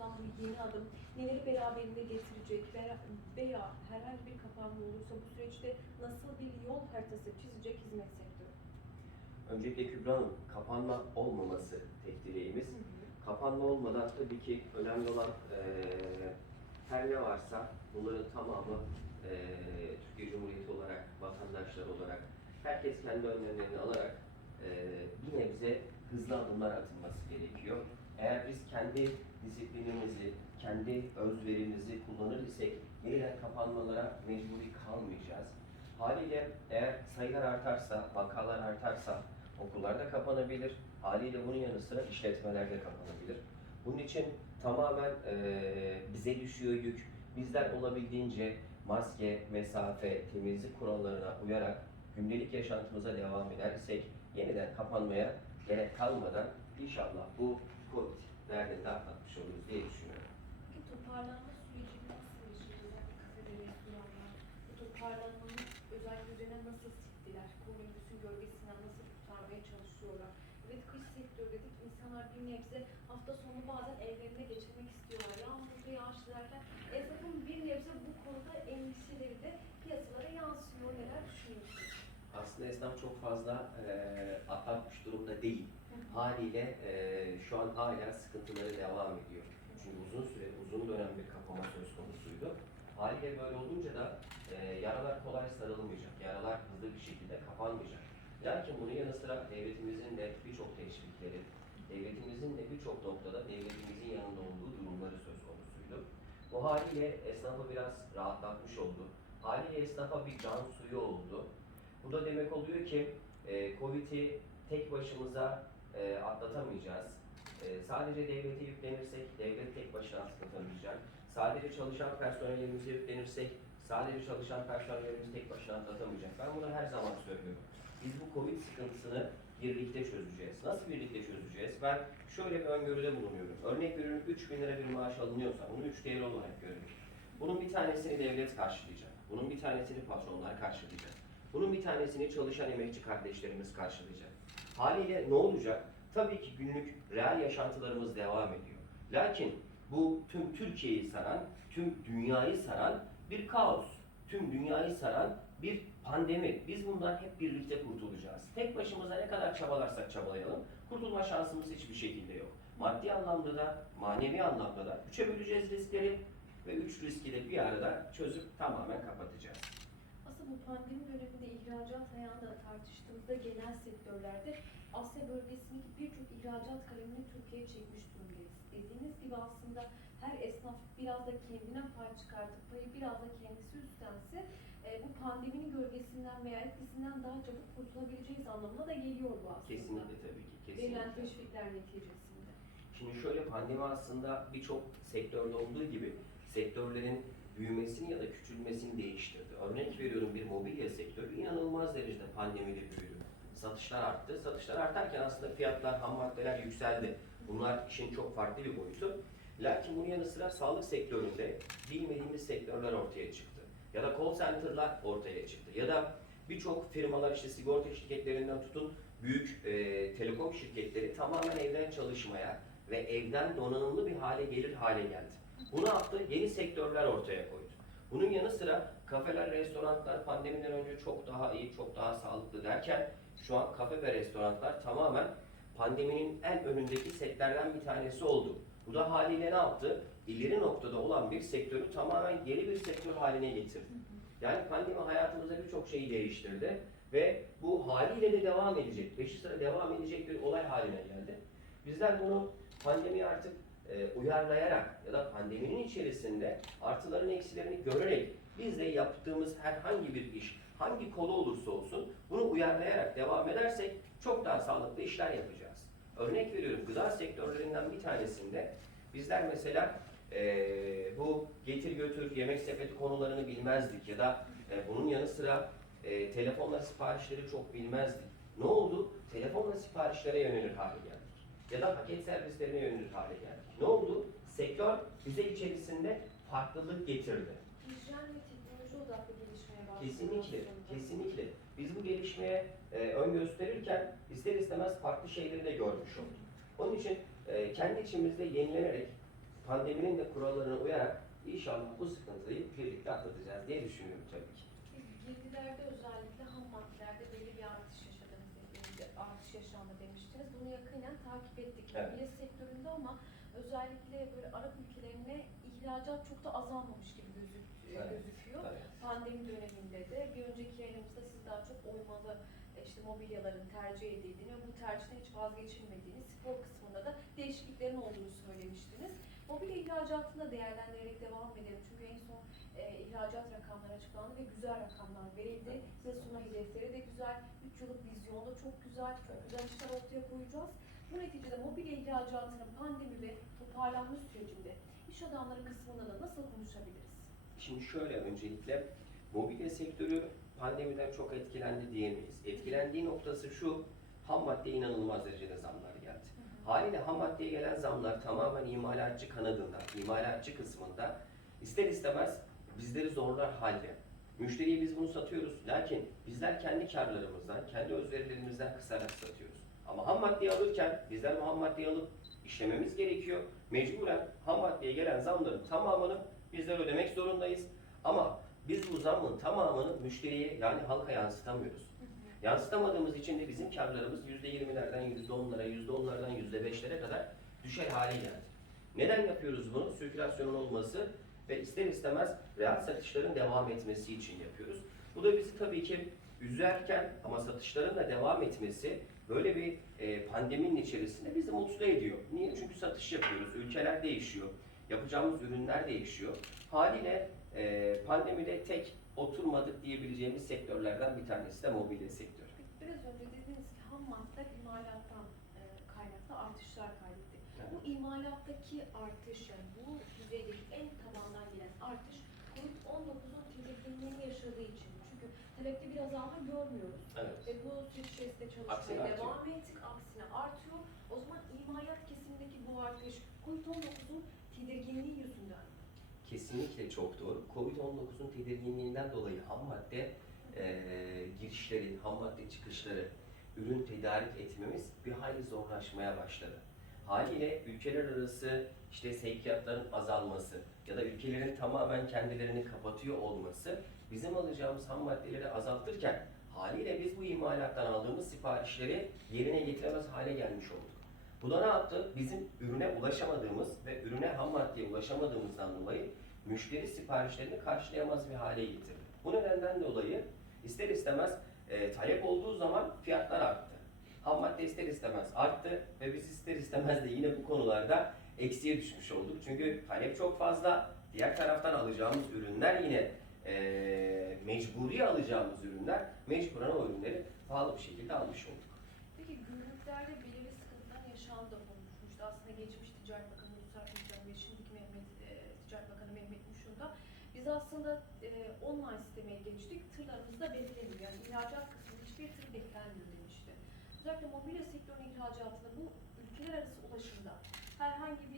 atılan bu yeni adım neleri beraberinde getirecek veya, herhangi bir kapanma olursa bu süreçte nasıl bir yol haritası çizecek hizmet sektörü? Öncelikle Kübra Hanım, kapanma olmaması tek dileğimiz. Kapanma olmadan tabii ki önemli olan eee her ne varsa bunların tamamı eee Türkiye Cumhuriyeti olarak, vatandaşlar olarak, herkes kendi önlemlerini alarak eee bir nebze hızlı adımlar atılması gerekiyor. Eğer biz kendi disiplinimizi, kendi özverimizi kullanır isek yeniden kapanmalara mecburi kalmayacağız. Haliyle eğer sayılar artarsa, vakalar artarsa okullar da kapanabilir. Haliyle bunun yanı sıra işletmeler de kapanabilir. Bunun için tamamen eee, bize düşüyor yük. Bizler olabildiğince maske, mesafe, temizlik kurallarına uyarak gündelik yaşantımıza devam edersek yeniden kapanmaya gerek kalmadan inşallah bu Covid derdini de atlatmış oluruz diye düşünüyorum. Peki toparlanma sürecini nasıl restoranlar? Bu toparlanmanın özellikle üzerine nasıl siktiler? Koronavirüsün gölgesinden nasıl kurtarmaya çalışıyorlar? Evet kış sektörü dedik insanlar bir nebze hafta sonu bazen evlerine geçirmek istiyorlar. Yağmurda yağış derken esnafın bir nebze bu konuda endişeleri de piyasalara yansıyor. Neler düşünüyorsunuz? Aslında esnaf çok fazla eee atlatmış durumda değil. Haliyle eee, şu an hala sıkıntıları devam ediyor. Çünkü uzun süre, uzun dönem bir kapama söz konusuydu. Haliyle böyle olunca da eee, yaralar kolay sarılmayacak, yaralar hızlı bir şekilde kapanmayacak. Lakin bunun yanı sıra devletimizin de birçok teşvikleri, devletimizin de birçok noktada devletimizin yanında olduğu durumları söz konusuydu. Bu haliyle esnafı biraz rahatlatmış oldu. Haliyle esnafa bir can suyu oldu. Bu da demek oluyor ki e, Covid'i tek başımıza e, atlatamayacağız. E, sadece devlete yüklenirsek devlet tek başına atlatamayacak. Sadece çalışan personelimize yüklenirsek sadece çalışan personelimiz tek başına atlatamayacak. Ben bunu her zaman söylüyorum. Biz bu Covid sıkıntısını birlikte çözeceğiz. Nasıl birlikte çözeceğiz? Ben şöyle bir öngörüde bulunuyorum. Örnek veriyorum 3 bin lira bir maaş alınıyorsa bunu 3 TL olarak görüyorum. Bunun bir tanesini devlet karşılayacak. Bunun bir tanesini patronlar karşılayacak. Bunun bir tanesini çalışan emekçi kardeşlerimiz karşılayacak. Haliyle ne olacak? Tabii ki günlük reel yaşantılarımız devam ediyor. Lakin bu tüm Türkiye'yi saran, tüm dünyayı saran bir kaos. Tüm dünyayı saran bir pandemi. Biz bundan hep birlikte kurtulacağız. Tek başımıza ne kadar çabalarsak çabalayalım, kurtulma şansımız hiçbir şekilde yok. Maddi anlamda da, manevi anlamda da üçe böleceğiz riskleri ve üç riski de bir arada çözüp tamamen kapatacağız. Bu pandemi döneminde ihracat ayağında tartıştığımızda genel sektörlerde Asya bölgesindeki birçok ihracat kalemini Türkiye'ye çekmiş durumdayız. Dediğiniz gibi aslında her esnaf biraz da kendine pay çıkartıp payı biraz da kendisi üstlense e, bu pandeminin gölgesinden veya etkisinden daha çabuk kurtulabileceğiz anlamına da geliyor bu aslında. Kesinlikle tabii ki. Verilen Kesinlikle. teşvikler neticesinde. Şimdi şöyle pandemi aslında birçok sektörde olduğu gibi sektörlerin büyümesini ya da küçülmesini değiştirdi. Örnek veriyorum bir mobilya sektörü inanılmaz derecede pandemide büyüdü. Satışlar arttı. Satışlar artarken aslında fiyatlar, ham maddeler yükseldi. Bunlar işin çok farklı bir boyutu. Lakin bunun yanı sıra sağlık sektöründe bilmediğimiz sektörler ortaya çıktı. Ya da call center'lar ortaya çıktı. Ya da birçok firmalar işte sigorta şirketlerinden tutun büyük e, telekom şirketleri tamamen evden çalışmaya ve evden donanımlı bir hale gelir hale geldi. Bu ne yaptı? Yeni sektörler ortaya koydu. Bunun yanı sıra kafeler, restoranlar pandemiden önce çok daha iyi, çok daha sağlıklı derken şu an kafe ve restoranlar tamamen pandeminin en önündeki setlerden bir tanesi oldu. Bu da haliyle ne yaptı? İleri noktada olan bir sektörü tamamen geri bir sektör haline getirdi. Yani pandemi hayatımızda birçok şeyi değiştirdi ve bu haliyle de devam edecek, peşi sıra devam edecek bir olay haline geldi. Bizler bunu pandemi artık e, uyarlayarak ya da pandeminin içerisinde artılarını eksilerini görerek biz de yaptığımız herhangi bir iş, hangi kolu olursa olsun bunu uyarlayarak devam edersek çok daha sağlıklı işler yapacağız. Örnek veriyorum gıda sektörlerinden bir tanesinde bizler mesela e, bu getir götür yemek sepeti konularını bilmezdik ya da e, bunun yanı sıra e, telefonla siparişleri çok bilmezdik. Ne oldu? Telefonla siparişlere yönelir hale geldik. Ya da paket servislerine yönelir hale geldik. Sektör bize içerisinde farklılık getirdi. Hijyen ve teknoloji odaklı gelişmeye başladı. Kesinlikle, kesinlikle. Biz bu gelişmeye e, ön gösterirken ister istemez farklı şeyleri de görmüş olduk. Onun için e, kendi içimizde yenilenerek pandeminin de kurallarına uyarak inşallah bu sıkıntıyı birlikte atlatacağız diye düşünüyorum tabii ki. Girdilerde özellikle ham maddelerde belli bir artış yaşadınız artış yaşandı demiştiniz. Bunu yakinen takip ettik. Evet. Mobilya sektöründe ama özellikle böyle ülkelerine ihracat çok da azalmamış gibi gözük, Evet. gözüküyor. Evet. Pandemi döneminde de bir önceki yayınımızda siz daha çok oymalı e, işte mobilyaların tercih edildiğini ve bu tercihten hiç vazgeçilmediğini, spor kısmında da değişikliklerin olduğunu söylemiştiniz. Mobilya ihracatını da değerlendirerek devam edelim. Çünkü en son e, ihracat rakamları açıklandı ve güzel rakamlar verildi. Size sunma hedefleri de güzel. 3 yıllık vizyonda çok güzel, çok güzel işler ortaya koyacağız. Bu neticede mobilya ihracatının pandemi ve toparlanma sürecinde iş adamları kısmında da nasıl konuşabiliriz? Şimdi şöyle öncelikle mobilya sektörü pandemiden çok etkilendi diyemeyiz. Etkilendiği noktası şu, ham maddeye inanılmaz derecede zamlar geldi. Haliyle ham maddeye gelen zamlar tamamen imalatçı kanadında, imalatçı kısmında ister istemez bizleri zorlar halde. Müşteriye biz bunu satıyoruz. Lakin bizler kendi karlarımızdan, kendi özverilerimizden kısarak satıyoruz. Ama ham maddeyi alırken bizler bu ham maddeyi alıp işlememiz gerekiyor. Mecburen ham maddeye gelen zamların tamamını bizler ödemek zorundayız. Ama biz bu zammın tamamını müşteriye yani halka yansıtamıyoruz. Yansıtamadığımız için de bizim karlarımız %20'lerden %10'lara, %10'lardan %5'lere kadar düşer hale geldi. Neden yapıyoruz bunu? Sirkülasyonun olması ve ister istemez reel satışların devam etmesi için yapıyoruz. Bu da bizi tabii ki üzerken ama satışların da devam etmesi böyle bir e, pandeminin içerisinde bizi mutlu ediyor. Niye? Çünkü satış yapıyoruz, ülkeler değişiyor, yapacağımız ürünler değişiyor. Haliyle e, pandemide tek oturmadık diyebileceğimiz sektörlerden bir tanesi de mobilya sektörü. Biraz önce dediniz ki ham madde imalattan e, kaynaklı artışlar kaydetti. Evet. Bu imalattaki artış yani bu düzeydeki en tabandan gelen artış COVID-19'un tedirginliğini yaşadığı için. Talepte bir azalma görmüyoruz. Evet. Ve bu süreç içerisinde Aksine çalışmaya artıyor. devam ettik. Aksine artıyor. O zaman imalat kesimindeki bu artış COVID-19'un tedirginliği yüzünden. Kesinlikle çok doğru. Covid-19'un tedirginliğinden dolayı ham madde e, girişleri, ham madde çıkışları, ürün tedarik etmemiz bir hayli zorlaşmaya başladı. Haliyle ülkeler arası işte sevkiyatların azalması ya da ülkelerin tamamen kendilerini kapatıyor olması bizim alacağımız ham maddeleri azaltırken haliyle biz bu imalattan aldığımız siparişleri yerine getiremez hale gelmiş olduk. Bu da ne yaptı? Bizim ürüne ulaşamadığımız ve ürüne ham maddeye ulaşamadığımızdan dolayı müşteri siparişlerini karşılayamaz bir hale getirdi. Bu nedenden dolayı ister istemez e, talep olduğu zaman fiyatlar arttı. Ham madde ister istemez arttı ve biz ister istemez de yine bu konularda eksiye düşmüş olduk. Çünkü talep çok fazla. Diğer taraftan alacağımız ürünler yine e, mecburi alacağımız ürünler mecburen o ürünleri pahalı bir şekilde almış olduk. Peki gümrüklerde belirli sıkıntılar yaşandı konuşmuştu. Aslında geçmiş Ticaret Bakanı Mustafa Hocam ve şimdiki Mehmet, e, Ticaret Bakanı Mehmet Muş'un da biz aslında e, online sisteme geçtik. Tırlarımızda beklemiyor. Yani ihracat kısmında hiçbir tır beklenmiyor demişti. Özellikle mobilya sektörünün ihracatında bu ülkeler arası ulaşımda herhangi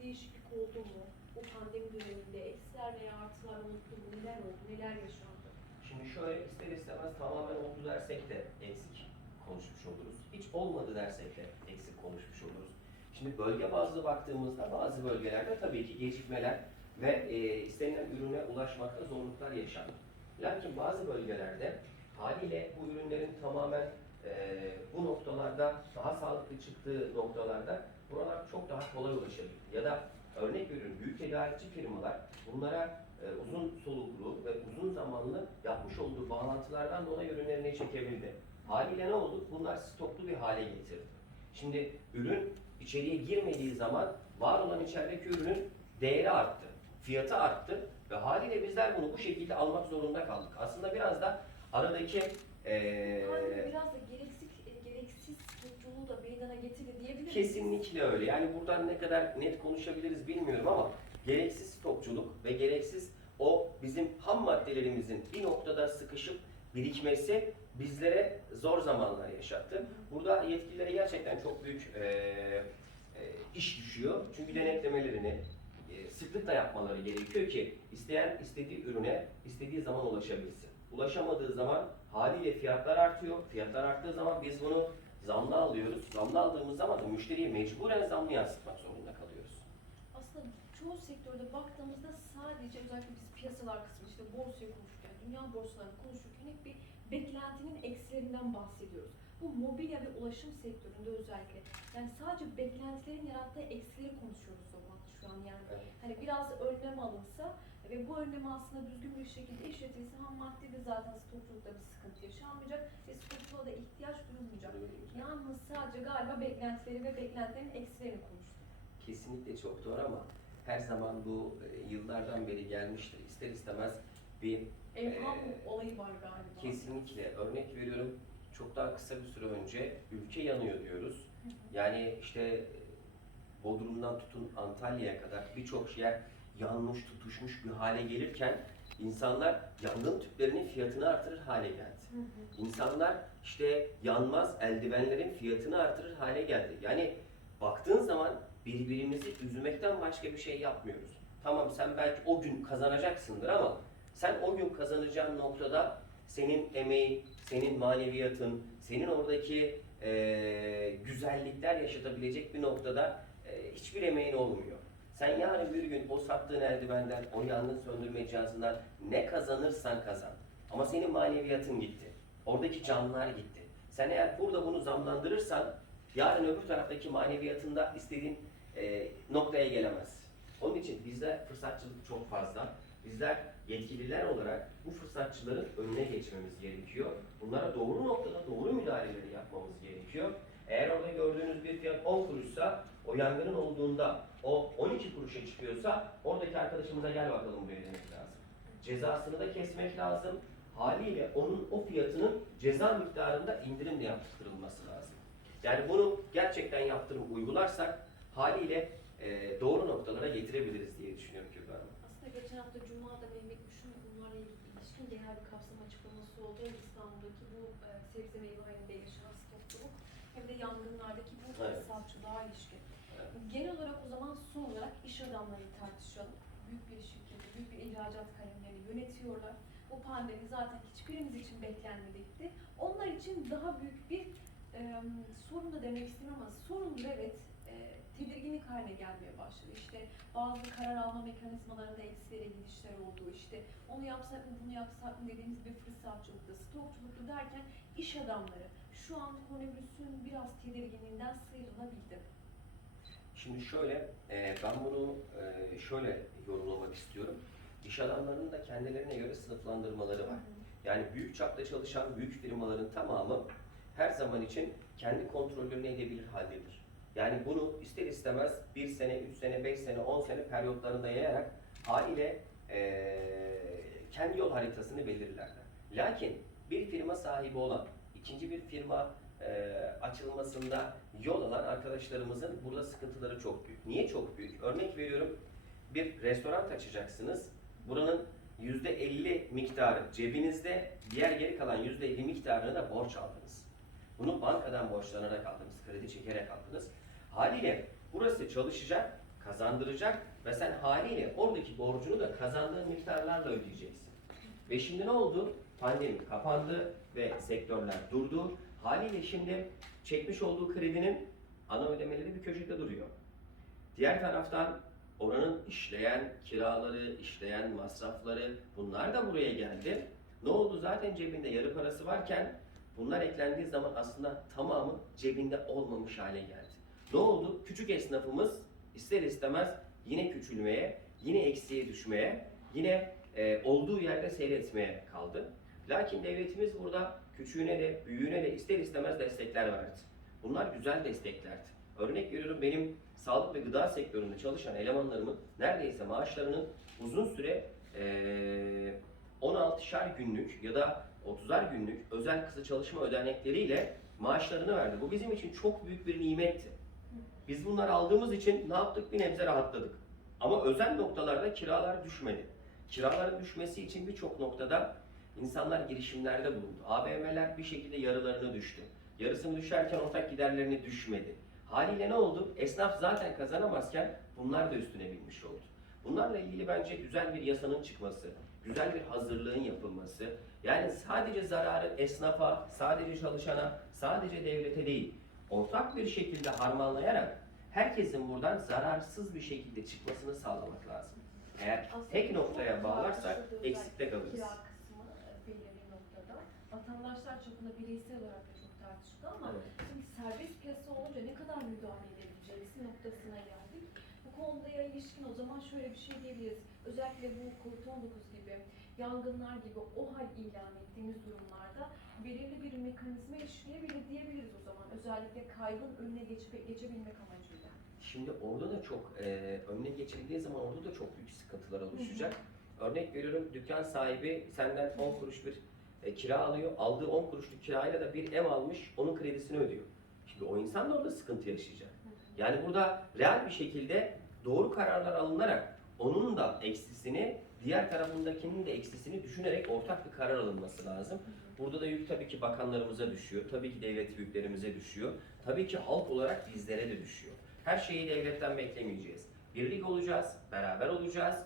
bir değişiklik oldu mu? Bu pandemi döneminde eksiler veya artılar oldu mu? Neler oldu? Neler yaşandı? Şimdi şöyle ister istemez tamamen oldu dersek de eksik konuşmuş oluruz. Hiç olmadı dersek de eksik konuşmuş oluruz. Şimdi bölge bazlı baktığımızda bazı bölgelerde tabii ki gecikmeler ve e, istenilen ürüne ulaşmakta zorluklar yaşandı. Lakin bazı bölgelerde haliyle bu ürünlerin tamamen e, bu noktalarda daha sağlıklı çıktığı noktalarda buralar çok daha kolay ulaşabilir. Ya da örnek veriyorum büyük tedarikçi firmalar bunlara e, uzun soluklu ve uzun zamanlı yapmış olduğu bağlantılardan dolayı ürünlerini çekebildi. Haliyle ne oldu? Bunlar stoklu bir hale getirdi. Şimdi ürün içeriye girmediği zaman var olan içerideki ürünün değeri arttı. Fiyatı arttı ve haliyle bizler bunu bu şekilde almak zorunda kaldık. Aslında biraz da aradaki e, Pandemi biraz da gereksiz, e, gereksiz stokçuluğu da meydana getirdi diyebilir miyiz? Kesinlikle öyle. Yani buradan ne kadar net konuşabiliriz bilmiyorum ama gereksiz stokçuluk ve gereksiz o bizim ham maddelerimizin bir noktada sıkışıp birikmesi bizlere zor zamanlar yaşattı. Burada yetkililere gerçekten çok büyük e, e, iş düşüyor. Çünkü denetlemelerini e, sıklıkla yapmaları gerekiyor ki isteyen istediği ürüne istediği zaman ulaşabilsin. Ulaşamadığı zaman haliyle fiyatlar artıyor. Fiyatlar arttığı zaman biz bunu Zamlı alıyoruz. Zamlı aldığımız zaman da müşteriye mecburen zamlı yansıtmak zorunda kalıyoruz. Aslında çoğu sektörde baktığımızda sadece özellikle biz piyasalar kısmı işte borsayı konuşurken, dünya borsalarını konuşurken hep bir beklentinin eksilerinden bahsediyoruz. Bu mobilya ve ulaşım sektöründe özellikle yani sadece beklentilerin yarattığı eksileri konuşuyoruz o zaman şu an yani. Evet. Hani biraz önlem alınsa ve bu önlem aslında düzgün bir şekilde işletilse ham maddede zaten stokçulukta bir sıkıntı yaşanmayacak ve stokçuluğa da ihtiyaç duyulmayacak. Yalnız sadece galiba beklentileri ve beklentilerin eksilerini konuştuk. Kesinlikle çok doğru ama her zaman bu e, yıllardan beri gelmiştir. İster istemez bir Evham Ee, olayı var galiba. kesinlikle örnek veriyorum çok daha kısa bir süre önce ülke yanıyor diyoruz. Yani işte e, Bodrum'dan tutun Antalya'ya kadar birçok yer yanmış, tutuşmuş bir hale gelirken insanlar yangın tüplerinin fiyatını artırır hale geldi. Hı hı. İnsanlar işte yanmaz eldivenlerin fiyatını artırır hale geldi. Yani baktığın zaman birbirimizi üzmekten başka bir şey yapmıyoruz. Tamam sen belki o gün kazanacaksındır ama sen o gün kazanacağın noktada senin emeğin, senin maneviyatın, senin oradaki eee, güzellikler yaşatabilecek bir noktada eee, hiçbir emeğin olmuyor. Sen yarın bir gün o sattığın eldivenden, o yangın söndürme cihazından ne kazanırsan kazan. Ama senin maneviyatın gitti. Oradaki canlar gitti. Sen eğer burada bunu zamlandırırsan yarın öbür taraftaki maneviyatında istediğin e, noktaya gelemez. Onun için bizde fırsatçılık çok fazla. Bizler yetkililer olarak bu fırsatçıların önüne geçmemiz gerekiyor. Bunlara doğru noktada doğru müdahaleleri yapmamız gerekiyor. Eğer orada gördüğünüz bir fiyat 10 kuruşsa o yangının olduğunda o 12 kuruşa çıkıyorsa oradaki arkadaşımıza gel bakalım buraya demek lazım. Cezasını da kesmek lazım. Haliyle onun o fiyatının ceza miktarında indirimle yaptırılması lazım. Yani bunu gerçekten yaptırım uygularsak haliyle e, doğru noktalara getirebiliriz diye düşünüyorum Kübra Hanım. Aslında geçen hafta Cuma'da Mehmet Müş'ün bunlarla ilişkin genel bir kapsam açıklaması oldu. Hem İstanbul'daki bu e, sebze meyve halinde stokçuluk hem de yangınlardaki bu Evet. hesapçılığa ilişkin. Evet. Genel olarak o zaman son olarak iş adamlarını tartışalım. Büyük bir şirketi, büyük bir ihracat kalemlerini yönetiyorlar. Bu pandemi zaten hiçbirimiz için beklenmedikti. Onlar için daha büyük bir e, sorun da demek istemiyorum ama sorundur evet. E, tedirginlik haline gelmeye başladı. İşte bazı karar alma mekanizmalarında eksilere gidişler oldu. İşte onu yapsak mı bunu yapsak mı dediğimiz bir fırsatçılıkta, stokçulukta derken iş adamları şu an koronavirüsün biraz tedirginliğinden sıyrılabildi. Şimdi şöyle, e, ben bunu e, şöyle yorumlamak istiyorum. İş adamlarının da kendilerine göre sınıflandırmaları var. Yani büyük çapta çalışan büyük firmaların tamamı her zaman için kendi kontrollerini edebilir haldedir. Yani bunu ister istemez bir sene, üç sene, beş sene, on sene periyotlarında yayarak haliyle eee, kendi yol haritasını belirlerler. Lakin bir firma sahibi olan, ikinci bir firma eee, açılmasında yol alan arkadaşlarımızın burada sıkıntıları çok büyük. Niye çok büyük? Örnek veriyorum, bir restoran açacaksınız. Buranın %50 miktarı cebinizde, diğer geri kalan %50 miktarını da borç aldınız. Bunu bankadan borçlanarak aldınız, kredi çekerek aldınız. Haliyle burası çalışacak, kazandıracak ve sen haliyle oradaki borcunu da kazandığın miktarlarla ödeyeceksin. Ve şimdi ne oldu? Pandemi kapandı ve sektörler durdu. Haliyle şimdi çekmiş olduğu kredinin ana ödemeleri bir köşede duruyor. Diğer taraftan oranın işleyen kiraları, işleyen masrafları bunlar da buraya geldi. Ne oldu? Zaten cebinde yarı parası varken bunlar eklendiği zaman aslında tamamı cebinde olmamış hale geldi. Ne oldu? Küçük esnafımız ister istemez yine küçülmeye, yine eksiğe düşmeye, yine e, olduğu yerde seyretmeye kaldı. Lakin devletimiz burada küçüğüne de büyüğüne de ister istemez destekler verdi. Bunlar güzel desteklerdi. Örnek veriyorum benim sağlık ve gıda sektöründe çalışan elemanlarımın neredeyse maaşlarının uzun süre eee 16'şar günlük ya da 30'ar günlük özel kısa çalışma ödenekleriyle maaşlarını verdi. Bu bizim için çok büyük bir nimetti. Biz bunları aldığımız için ne yaptık? Bir nebze rahatladık. Ama özel noktalarda kiralar düşmedi. Kiraların düşmesi için birçok noktada insanlar girişimlerde bulundu. AVM'ler bir şekilde yarılarına düştü. Yarısını düşerken ortak giderlerini düşmedi. Haliyle ne oldu? Esnaf zaten kazanamazken bunlar da üstüne binmiş oldu. Bunlarla ilgili bence güzel bir yasanın çıkması, güzel bir hazırlığın yapılması. Yani sadece zararı esnafa, sadece çalışana, sadece devlete değil, ortak bir şekilde harmanlayarak herkesin buradan zararsız bir şekilde çıkmasını sağlamak lazım. Eğer tek noktaya bağlarsak eksikte kalırız. Kira kısmı e, belirli noktada. Vatandaşlar çapında bireysel olarak da çok tartışıldı ama Evet. şimdi serbest piyasa olunca ne kadar müdahale edebileceğiz noktasına geldik. Bu konuya ilişkin o zaman şöyle bir şey diyebiliriz. Özellikle bu COVID-19 gibi, yangınlar gibi o hal ilan ettiğimiz durumlarda belirli bir mekanizma işleyebilir diyebiliriz o zaman. Özellikle kaybın önüne geçip, geçebilmek amacıyla. Şimdi orada da çok e, önüne geçildiği zaman orada da çok büyük sıkıntılar oluşacak. Örnek veriyorum dükkan sahibi senden 10 kuruş bir e, kira alıyor. Aldığı 10 kuruşluk kirayla da bir ev almış, onun kredisini ödüyor. Şimdi o insan da orada sıkıntı yaşayacak. Yani burada real bir şekilde doğru kararlar alınarak onun da eksisini, diğer tarafındakinin de eksisini düşünerek ortak bir karar alınması lazım. Burada da yük tabii ki bakanlarımıza düşüyor, tabii ki devlet büyüklerimize düşüyor, tabii ki halk olarak bizlere de düşüyor. Her şeyi devletten beklemeyeceğiz. Birlik olacağız, beraber olacağız.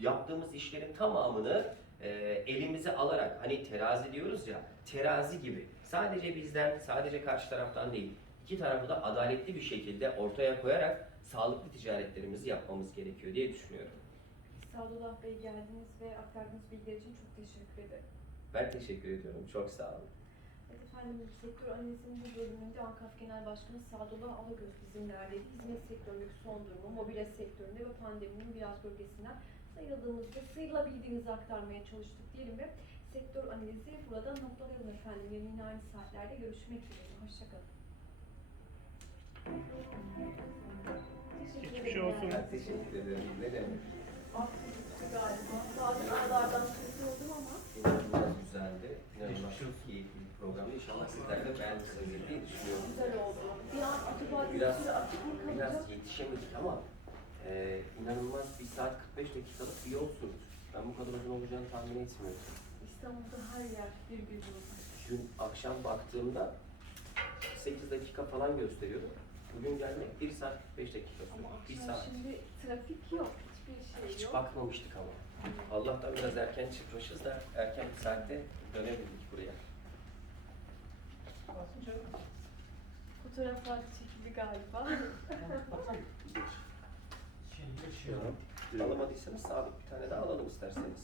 Yaptığımız işlerin tamamını e, elimize alarak, hani terazi diyoruz ya, terazi gibi sadece bizden, sadece karşı taraftan değil, iki tarafı da adaletli bir şekilde ortaya koyarak sağlıklı ticaretlerimizi yapmamız gerekiyor diye düşünüyorum. Sadullah Bey geldiniz ve aktardığınız bilgiler için çok teşekkür ederim. Ben teşekkür ediyorum, çok sağ olun. Evet efendim, sektör analizinin bu bölümünde ANKAF Genel Başkanı Sadullah Alagöz bizimle derledi. Hizmet sektöründeki son durumu, mobilya sektöründe ve pandeminin biraz bölgesinden sıyrıldığımızda, sıyrılabildiğimizi aktarmaya çalıştık diyelim ve sektör analizi burada noktalayalım efendim. Yarın aynı saatlerde görüşmek dileğiyle. Hoşçakalın. Teşekkür Geçmiş ederim. olsun. Teşekkür ederim. Ne demek? Affedildi galiba. Bazı aralardan kötü oldum ama. İnanılmaz güzeldi. İnanılmaz çok keyifli bir programdı. İnşallah sizler de beğenmişsinizdir diye düşünüyorum. Güzel oldu. Bir an acaba bir Biraz- süre açık mı kalacak? Biraz yetişemedik ama e, inanılmaz bir saat 45 dakikalık bir yol sürdü. Ben bu kadar uzun olacağını tahmin etmiyordum. İstanbul'da her yer birbirine. Dün akşam baktığımda 8 dakika falan gösteriyordu. Bugün gelmek 1 saat 45 dakika Ama sürdü. 1 akşam saat. şimdi trafik yok, hiçbir şey Hiç yok. bakmamıştık ama. Allah'tan biraz erken çıkmışız da erken bir saatte dönebildik buraya. Fotoğraflar çekildi galiba. Alamadıysanız sabit bir tane daha alalım isterseniz.